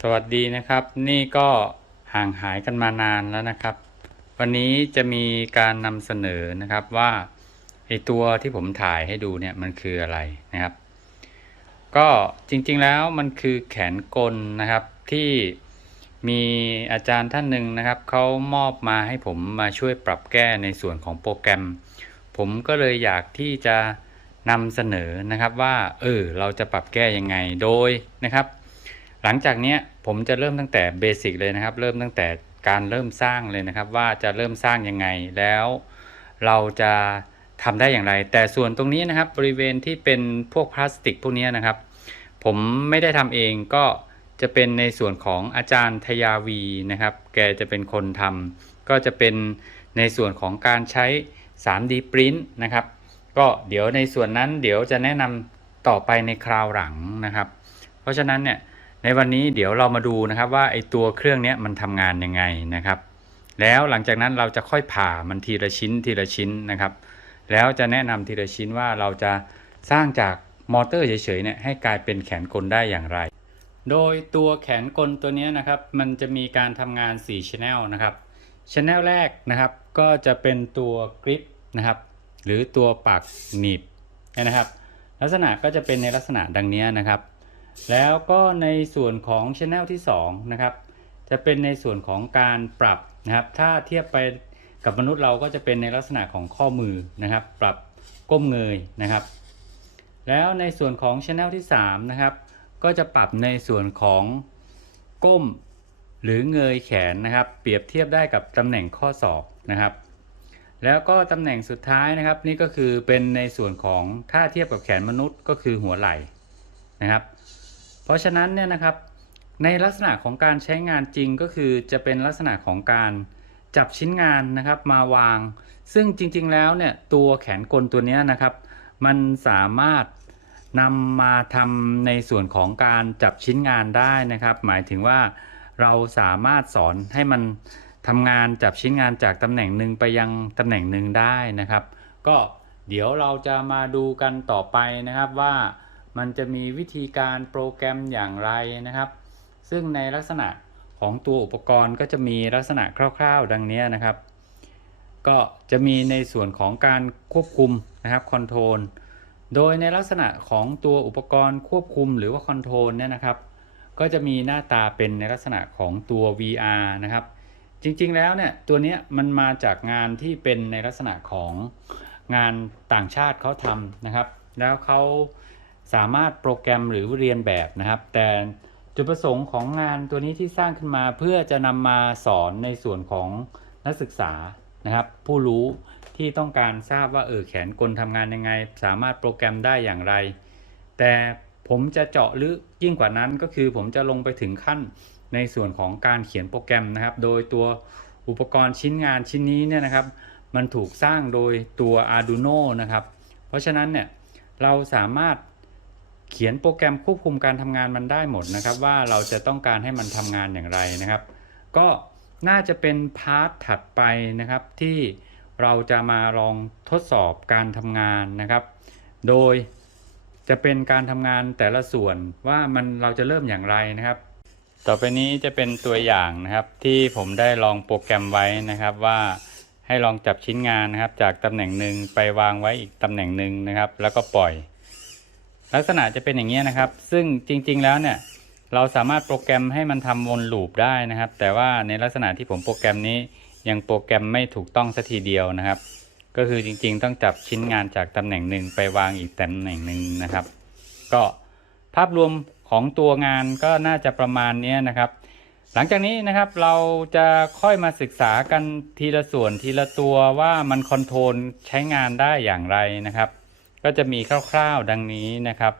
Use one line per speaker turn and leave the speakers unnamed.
สวัสดีนะครับ นี่ก็ห่างหายกันมานานแล้วนะครับ วันนี้จะมีการนำเสนอนะครับว่าไอตัวที่ผมถ่ายให้ดูเนี่ยมันคืออะไรนะครับ ก็จริงๆแล้วมันคือแขนกลนะครับที่มีอาจารย์ท่านหนึ่งนะครับเขามอบมาให้ผมมาช่วยปรับแก้ในส่วนของโปรแกรม ผมก็เลยอยากที่จะนำเสนอนะครับว่าเออเราจะปรับแก้ยังไงโดยนะครับ หลังจากนี้ผมจะเริ่มตั้งแต่เบสิกเลยนะครับ เริ่มตั้งแต่การเริ่มสร้างเลยนะครับ ว่าจะเริ่มสร้างยังไงแล้วเราจะทำได้อย่างไร แต่ส่วนตรงนี้นะครับบริเวณที่เป็นพวกพลาสติกพวกนี้นะครับ ผมไม่ได้ทำเองก็จะเป็นในส่วนของอาจารย์ทยาวีนะครับ แกจะเป็นคนทำก็จะเป็นในส่วนของการใช้ 3D Print นะครับ ก็เดี๋ยวในส่วนนั้นเดี๋ยวจะแนะนำต่อไปในคราวหลังนะครับ เพราะฉะนั้นเนี่ย ในวันนี้เดี๋ยวเรามาดูนะครับว่าไอตัวเครื่องเนี้ยมันทำงานยังไงนะครับ แล้วหลังจากนั้นเราจะค่อยผ่ามันทีละชิ้นทีละชิ้นนะครับ แล้วจะแนะนำทีละชิ้นว่าเราจะสร้างจากมอเตอร์เฉยๆเนี่ยให้กลายเป็นแขนกลได้อย่างไร โดยตัวแขนกลตัวนี้นะครับ มันจะมีการทำงาน 4 Channel นะครับช anel แรกนะครับก็จะเป็นตัวกริปนะครับ หรือตัวปากหนีบนะครับ ลักษณะก็จะเป็นในลักษณะดังนี้นะครับ แล้วก็ในส่วนของช anel ที่2นะครับจะเป็นในส่วนของการปรับนะครับ ถ้าเทียบไปกับมนุษย์เราก็จะเป็นในลักษณะของข้อมือนะครับ ปรับก้มเงยนะครับ แล้วในส่วนของ Channel ที่3นะครับก็จะปรับในส่วนของก้มหรือเงยแขนนะครับ เปรียบเทียบได้กับตำแหน่งข้อศอกนะครับ แล้วก็ตำแหน่งสุดท้ายนะครับ นี่ก็คือเป็นในส่วนของถ้าเทียบกับแขนมนุษย์ก็คือหัวไหล่นะครับ เพราะฉะนั้นเนี่ยนะครับในลักษณะของการใช้งานจริงก็คือจะเป็นลักษณะของการจับชิ้นงานนะครับมาวาง ซึ่งจริงๆแล้วเนี่ยตัวแขนกลตัวนี้นะครับ มันสามารถนำมาทำในส่วนของการจับชิ้นงานได้นะครับ หมายถึงว่าเราสามารถสอนให้มันทำงานจับชิ้นงานจากตำแหน่งหนึ่งไปยังตำแหน่งหนึ่งได้นะครับ ก็เดี๋ยวเราจะมาดูกันต่อไปนะครับว่า มันจะมีวิธีการโปรแกรมอย่างไรนะครับ ซึ่งในลักษณะของตัวอุปกรณ์ก็จะมีลักษณะคร่าว ๆ ดังนี้นะครับ ก็จะมีในส่วนของการควบคุมนะครับคอนโทรลโดยในลักษณะของตัวอุปกรณ์ควบคุมหรือว่าคอนโทรลเนี่ยนะครับ ก็จะมีหน้าตาเป็นในลักษณะของตัว VR นะครับ จริงๆแล้วเนี่ยตัวนี้มันมาจากงานที่เป็นในลักษณะของงานต่างชาติเขาทำนะครับ แล้วเขา สามารถโปรแกรมหรือเรียนแบบนะครับ แต่จุดประสงค์ของงานตัวนี้ที่สร้างขึ้นมาเพื่อจะนำมาสอนในส่วนของนักศึกษานะครับ ผู้รู้ที่ต้องการทราบว่าเออแขนกลทำงานยังไง สามารถโปรแกรมได้อย่างไร แต่ผมจะเจาะลึกยิ่งกว่านั้นก็คือผมจะลงไปถึงขั้นในส่วนของการเขียนโปรแกรมนะครับ โดยตัวอุปกรณ์ชิ้นงานชิ้นนี้เนี่ยนะครับ มันถูกสร้างโดยตัว Arduino นะครับ เพราะฉะนั้นเนี่ยเราสามารถ เขียนโปรแกรมควบคุมการทำงานมันได้หมดนะครับ ว่าเราจะต้องการให้มันทำงานอย่างไรนะครับ ก็น่าจะเป็นพาร์ทถัดไปนะครับที่เราจะมาลองทดสอบการทำงานนะครับ โดยจะเป็นการทำงานแต่ละส่วนว่ามันเราจะเริ่มอย่างไรนะครับ ต่อไปนี้จะเป็นตัวอย่างนะครับที่ผมได้ลองโปรแกรมไว้นะครับว่าให้ลองจับชิ้นงานนะครับ จากตำแหน่งหนึ่งไปวางไว้อีกตำแหน่งหนึ่งนะครับ แล้วก็ปล่อย ลักษณะจะเป็นอย่างนี้นะครับ ซึ่งจริง ๆ แล้วเนี่ยเราสามารถโปรแกรมให้มันทำวนลูปได้นะครับ แต่ว่าในลักษณะที่ผมโปรแกรมนี้ยังโปรแกรมไม่ถูกต้องสัทีเดียวนะครับ ก็คือจริง ๆ ต้องจับชิ้นงานจากตำแหน่งหนึ่งไปวางอีกตำแหน่งหนึ่งนะครับ ก็ภาพรวมของตัวงานก็น่าจะประมาณนี้นะครับ หลังจากนี้นะครับเราจะค่อยมาศึกษากันทีละส่วนทีละตัวว่ามันคอนโทรลใช้งานได้อย่างไรนะครับ ก็จะมีคร่าวๆดังนี้นะครับ